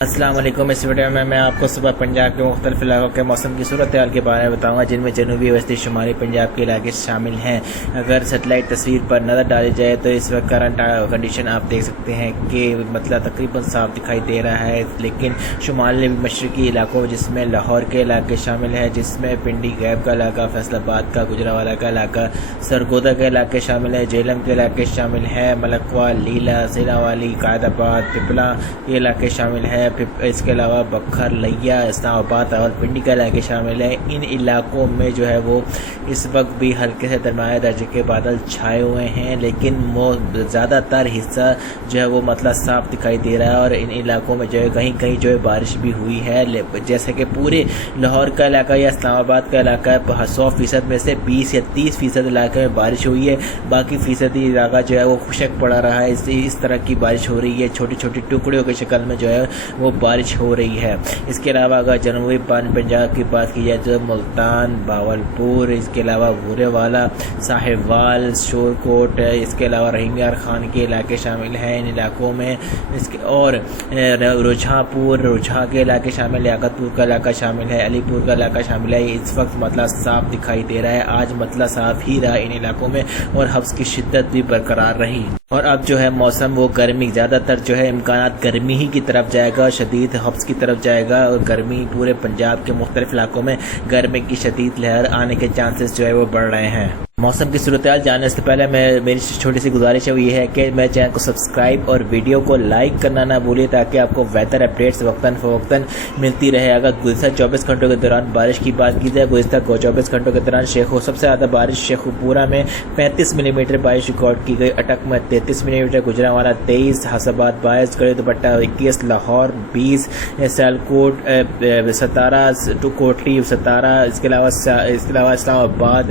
السلام علیکم۔ اس ویڈیو میں آپ کو صبح پنجاب کے مختلف علاقوں کے موسم کی صورتحال کے بارے میں بتاؤں گا، جن میں جنوبی وسطی شمالی پنجاب کے علاقے شامل ہیں۔ اگر سیٹلائٹ تصویر پر نظر ڈالی جائے تو اس وقت کرنٹ کنڈیشن آپ دیکھ سکتے ہیں کہ تقریباً صاف دکھائی دے رہا ہے، لیکن شمالی مشرقی علاقوں جس میں لاہور کے علاقے شامل ہیں، جس میں پنڈی گیب کا علاقہ، فیصل آباد کا، گجرانوالہ کا علاقہ، سرگودا کے علاقے شامل ہیں، جہلم کے علاقے شامل ہیں، ملکوا، لیلا، سیلا والی، قائد آباد، پپلا کے علاقے شامل ہیں، اس کے علاوہ بکھر، لیا، اسلام آباد اور پنڈی کا علاقے شامل ہے۔ ان علاقوں میں جو ہے وہ اس وقت بھی ہلکے سے درمیانے درجے کے بادل چھائے ہوئے ہیں، لیکن زیادہ تر حصہ جو ہے وہ صاف دکھائی دے رہا ہے، اور ان علاقوں میں جو ہے کہیں کہیں جو ہے بارش بھی ہوئی ہے، جیسے کہ پورے لاہور کا علاقہ یا اسلام آباد کا علاقہ 100% میں سے 20 یا 30% علاقے میں بارش ہوئی ہے، باقی فیصدی علاقہ جو ہے وہ خشک پڑا رہا ہے۔ اس طرح کی بارش ہو رہی ہے، چھوٹی چھوٹی ٹکڑیوں کی شکل میں جو ہے وہ بارش ہو رہی ہے۔ اس کے علاوہ اگر جنوبی پنجاب کی بات کی جائے تو ملتان، باولپور، اس کے علاوہ بورے والا، ساہیوال، شورکوٹ، اس کے علاوہ رحیم یار خان کے علاقے شامل ہیں ان علاقوں میں، اور رجحاں پور، رجحاں کے علاقے شامل، لیاقت پور کا علاقہ شامل ہے، علی پور کا علاقہ شامل ہے۔ اس وقت صاف دکھائی دے رہا ہے، آج صاف ہی رہا ان علاقوں میں، اور حبس کی شدت بھی برقرار رہی۔ اور اب جو ہے موسم وہ گرمی، زیادہ تر جو ہے امکانات گرمی ہی کی طرف جائے گا، شدید حبس کی طرف جائے گا، اور گرمی پورے پنجاب کے مختلف علاقوں میں گرمی کی شدید لہر آنے کے چانسز جو ہے وہ بڑھ رہے ہیں۔ موسم کی صورتحال جاننے سے پہلے میری چھوٹی سی گزارش ہے، وہ یہ ہے کہ میرے چینل کو سبسکرائب اور ویڈیو کو لائک کرنا نہ بھولے، تاکہ آپ کو ویدر اپڈیٹس وقتاً فوقتاً ملتی رہے۔ اگر گزشتہ 24 گھنٹوں کے دوران بارش کی بات کی جائے، گزشتہ 24 گھنٹوں کے دوران سب سے زیادہ بارش شیخوپورہ میں 35 ملی میٹر بارش ریکارڈ کی گئی، اٹک میں 33 ملی میٹر، گجرانوالہ 23، حساباد 22، گڑھی دوپٹہ 21، لاہور 20، سیالکوٹ 17، کوٹلی 17، اس کے علاوہ اسلام آباد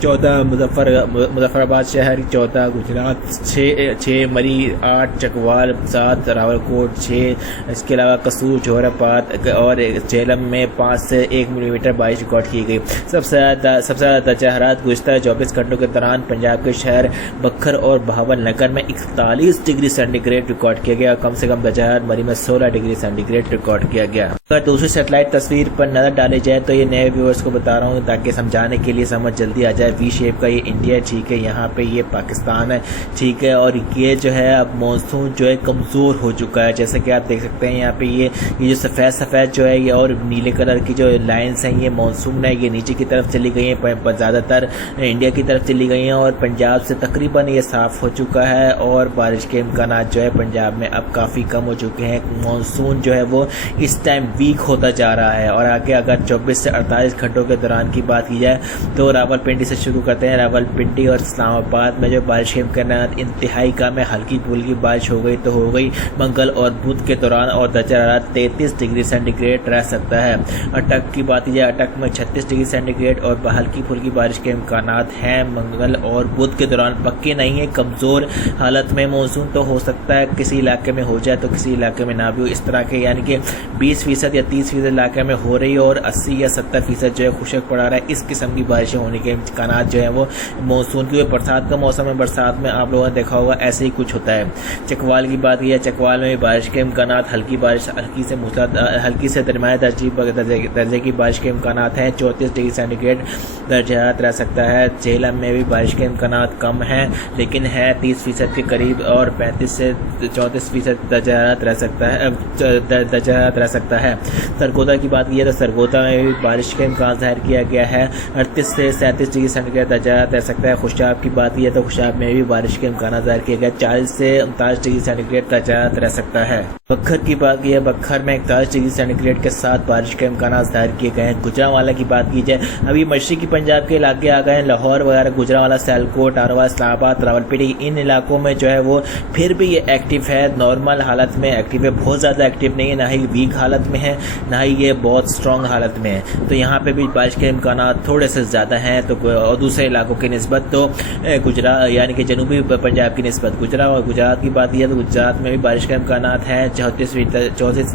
14، مظفر آباد شہر 14، گجرات 6، مری 8، چکوال 7، راولکوٹ 6، اس کے علاوہ قصور، جوہر آباد اور جہلم میں 5 سے 1 ملی میٹر بارش ریکارڈ کی گئی۔ سب سے زیادہ درجہ حرارت گزشتہ 24 گھنٹوں کے دوران پنجاب کے شہر بکھر اور بہاول نگر میں 41 ڈگری سینٹی گریڈ ریکارڈ کیا گیا، اور کم سے کم درجہ حرارت مری میں 16 ڈگری سینٹی گریڈ ریکارڈ کیا گیا۔ اگر دوسری سیٹلائٹ تصویر پر نظر ڈالی جائے تو یہ نئے ویورز کو بتا رہا ہوں تاکہ سمجھانے کے لیے سمجھ جلدی آ جائے۔ وی شیپ کا یہ انڈیا، ٹھیک ہے، یہاں پہ یہ پاکستان ہے، ٹھیک ہے، اور یہ جو ہے اب مانسون جو ہے کمزور ہو چکا ہے، جیسے کہ آپ دیکھ سکتے ہیں یہاں پہ یہ جو سفید جو ہے یہ اور نیلے کلر کی جو لائنز ہیں، یہ مانسون ہے، یہ نیچے کی طرف چلی گئی ہیں، زیادہ تر انڈیا کی طرف چلی گئی ہیں، اور پنجاب سے تقریباً یہ صاف ہو چکا ہے، اور بارش کے امکانات جو ہے پنجاب میں اب کافی کم ہو چکے ہیں۔ مانسون جو ہے وہ اس ٹائم ویک ہوتا جا رہا ہے، اور آگے اگر 24 سے 48 گھنٹوں کے دوران کی بات کی جائے تو راول پنڈی سے شروع کرتے ہیں۔ راول پنڈی اور اسلام آباد میں جو بارش کے امکانات انتہائی کم ہے، ہلکی پھلکی بارش ہو گئی تو ہو گئی منگل اور بدھ کے دوران، اور درجہ حرارت 33 ڈگری سینٹی گریڈ رہ سکتا ہے۔ اٹک کی بات کی جائے، اٹک میں 36 ڈگری سینٹی گریڈ اور ہلکی پھلکی بارش کے امکانات ہیں منگل اور بدھ کے دوران، پکے نہیں ہے، کمزور حالت میں مانسون تو ہو سکتا ہے کسی علاقے میں ہو جائے تو کسی علاقے میں نہ بھی ہو، اس طرح کے یعنی کہ 20% یا 30% علاقے میں ہو رہی ہے، اور 80 یا 70% جو ہے خشک پڑا رہا ہے۔ اس قسم کی بارشیں ہونے کے امکانات جو ہیں وہ مانسون کی، برسات کا موسم ہے، برسات میں آپ لوگوں نے دیکھا ہوگا ایسے ہی کچھ ہوتا ہے۔ چکوال کی بات کی ہے، چکوال میں بھی بارش کے امکانات، ہلکی بارش، ہلکی سے درمیانے درجے کی بارش کے امکانات ہیں، 34 ڈگری سینٹی گریڈ درجہ حرارت رہ سکتا ہے۔ جہلم میں بھی بارش کے امکانات کم ہیں، لیکن ہے 30% کے قریب، اور 35 سے 34% درجہ حرارت رہ سکتا ہے۔ سرگودا کی بات کی ہے تو سرگودا میں بھی بارش کے امکان ظاہر کیا گیا ہے، 38 سے 37 ڈگری سینٹی گریڈ درجہ حرارت رہ سکتا ہے۔ خوشاب کی بات کی ہے تو خوشاب میں بھی بارش کے امکانات ظاہر کیا گیا، 40 سے 39 ڈگری سینٹی گریڈ درجہ حرارت رہ سکتا ہے۔ بکھر کی بات کی ہے، بکھر میں 41 ڈگری سینٹی گریڈ کے ساتھ بارش کے امکانات ظاہر کیے گئے ہیں۔ گجرانوالہ کی بات کی جائے، ابھی مشرقی پنجاب کے علاقے آ گئے ہیں، لاہور وغیرہ، گجرانوالہ، سیالکوٹ، آروا، اسلام آباد، راولپنڈی، ان علاقوں میں جو ہے وہ پھر بھی یہ ایکٹیو ہے، نارمل حالت میں ایکٹیو ہے، بہت زیادہ ایکٹیو نہیں ہے، نہ ہی ویک حالت میں ہے، نہ ہی یہ بہت اسٹرانگ حالت میں ہے، تو یہاں پہ بھی بارش کے امکانات تھوڑے سے زیادہ ہیں، تو اور دوسرے علاقوں کی نسبت تو گجرات یعنی کہ جنوبی پنجاب کی نسبت گجرات کی بات کی ہے تو گجرات میں بھی بارش کے امکانات ہیں 34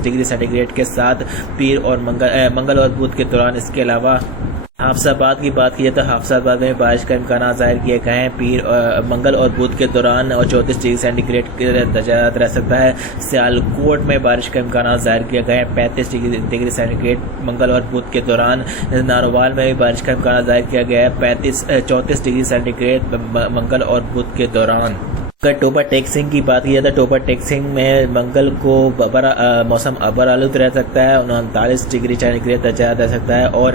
ڈگری سینٹی گریڈ کے ساتھ پیر اور منگل اور بدھ کے دوران۔ اس کے علاوہ حافظ آباد کی بات کی جائے تو حافظ آباد میں بارش کا امکانات ظاہر کیے گئے ہیں منگل اور بدھ کے دوران اور 34 ڈگری سینٹی گریڈ کے درجات رہ سکتا ہے۔ سیالکوٹ میں بارش کا امکانات ظاہر کیے گئے ہیں 35 ڈگری سینٹی گریڈ منگل اور بدھ کے دوران۔ ناروال میں بھی بارش کا امکانات ظاہر کیا گیا ہے 34 ڈگری سینٹی گریڈ منگل اور بدھ کے دوران۔ اگر ٹوپا ٹیکسنگ کی بات کی جائے تو ٹوپا ٹیکسنگ میں منگل کو موسم ابر آلود رہ سکتا ہے 39 ڈگری سینٹی گریڈ درجات رہ سکتا ہے، اور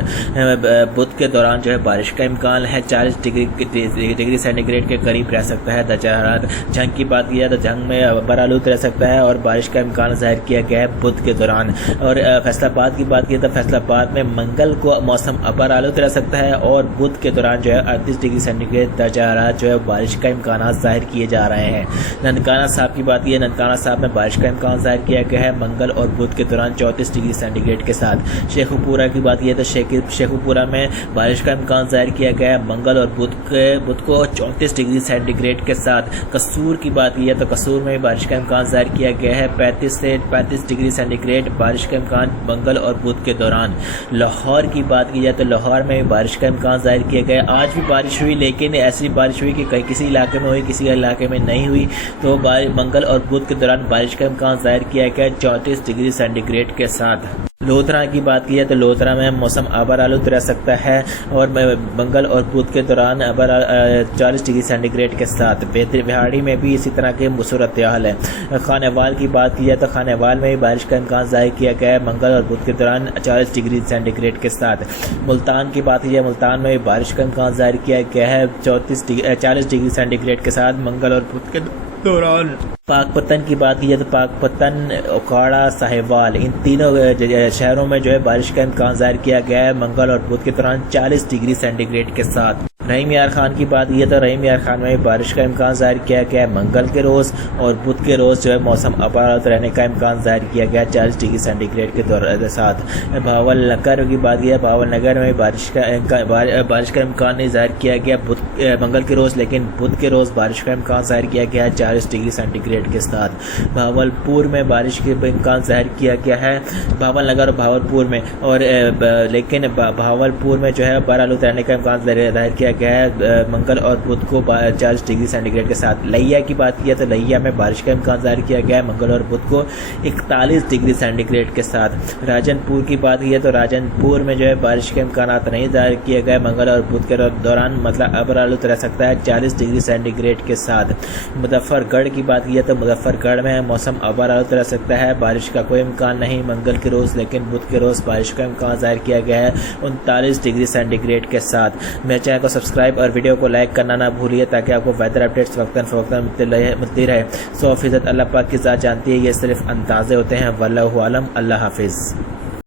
بدھ کے دوران جو ہے بارش کا امکان ہے 40 ڈگری سینٹی گریڈ کے قریب رہ سکتا ہے درجہ حرارت۔ جنگ کی بات کی جائے تو جنگ میں ابر آلود رہ سکتا ہے اور بارش کا امکان ظاہر کیا گیا ہے بدھ کے دوران۔ اور فیصل آباد کی بات کی جائے تو فیصل آباد میں منگل کو موسم ابر آلود رہ سکتا ہے اور بدھ کے دوران جو ہے 38 ڈگری سینٹی گریڈ درجہ حرارت جو ہے بارش کا امکانات ظاہر کیے جا رہے ہیں۔ ننکانہ صاحب کی بات کی، ننکانہ صاحب میں بارش کا امکان ظاہر کیا گیا ہے منگل اور بدھ کے دوران 34 ڈگری سینٹی گریڈ کے ساتھ۔ شیخو پورہ کی بات کی تو شیخو پورہ میں بارش کا امکان ظاہر کیا گیا ہے منگل اور بدھ کو 34 ڈگری سینٹی گریڈ کے ساتھ۔ قصور کی بات کی تو قصور میں بارش کا امکان ظاہر کیا گیا ہے 35 سے 35 ڈگری سینٹی گریڈ بارش کا امکان منگل اور بدھ کے دوران۔ لاہور کی بات کی جائے تو لاہور میں بارش کا امکان ظاہر کیا گیا ہے۔ آج بھی بارش ہوئی لیکن ایسی بارش ہوئی کہ کسی علاقے میں ہوئی کسی علاقے میں نہیں ہوئی، تو منگل اور بدھ کے دوران بارش کا امکان ظاہر کیا گیا 34 ڈگری سینٹی گریڈ کے ساتھ۔ لودھرا کی بات کی ہے تو لودھرا میں موسم ابر آلود رہ سکتا ہے اور منگل اور بدھ کے دوران 40 ڈگری سینٹی گریڈ کے ساتھ۔ بہاڑی میں بھی اسی طرح کے صورتحال ہے۔ خانیوال کی بات کی جائے تو خانیوال میں بھی بارش کا امکان ظاہر کیا گیا ہے منگل اور بدھ کے دوران 40 ڈگری سینٹی گریڈ کے ساتھ۔ ملتان کی بات کی جائے ملتان میں بھی بارش کا امکان ظاہر کیا گیا ہے 40 ڈگری سینٹی گریڈ کے ساتھ منگل اور بدھ کے دوران۔ پاک پتن کی بات کی جائے تو پاک پتن، اوکاڑا، ساہیوال ان تینوں شہروں میں جو ہے بارش کا امکان ظاہر کیا گیا ہے منگل اور بدھ کے دوران 40 ڈگری سینٹی گریڈ کے ساتھ۔ رحیم یار خان کی بات کی تو رحیم یار خان میں بارش کا امکان ظاہر کیا گیا ہے منگل کے روز اور بدھ کے روز جو ہے موسم ابر آلود رہنے کا امکان ظاہر کیا گیا 40 ڈگری سینٹی گریڈ کے ساتھ۔ بھاول نگر کی بات کی ہے، بھاول نگر میں بارش کا امکان نہیں ظاہر کیا گیا منگل کے روز، لیکن بدھ کے روز بارش کا امکان ظاہر کیا گیا 40 ڈگری سینٹی گریڈ کے ساتھ۔ بھاول پور میں بارش کے امکان ظاہر کیا گیا ہے بھاول نگر اور بھاول پور میں، اور لیکن بھاول پور میں جو ہے ابر آلود رہنے کا امکان ظاہر کیا گیا ہے منگل اور بدھ کو 40 ڈگری سینٹی گریڈ کے ساتھ۔ لیا کی بات کی ہے تو لیا میں بارش کا امکان ظاہر کیا گیا ہے منگل اور بدھ کو 41 ڈگری سینٹی گریڈ کے ساتھ۔ راجن پور کی بات کی ہے تو راجن پور میں جو ہے بارش کے امکانات نہیں ظاہر کیے گئے منگل اور بدھ کے دوران، مطلب ابر آلود رہ سکتا ہے 40 ڈگری سینٹی گریڈ کے ساتھ۔ مظفر گڑھ کی بات کی ہے تو مظفر گڑھ میں موسم ابر آلود رہ سکتا ہے، بارش کا کوئی امکان نہیں منگل کے روز، لیکن بدھ کے روز بارش کا امکان ظاہر کیا گیا ہے 39 ڈگری سینٹی گریڈ کے ساتھ۔ میرے چینل کو سبسکرائب اور ویڈیو کو لائک کرنا نہ بھولیے تاکہ آپ کو ویدر اپڈیٹس وقتاً فوقتاً ملتی رہے۔ 100% اللہ پاک کی ذات جانتی ہے، یہ صرف اندازے ہوتے ہیں۔ واللہ عالم۔ اللہ حافظ۔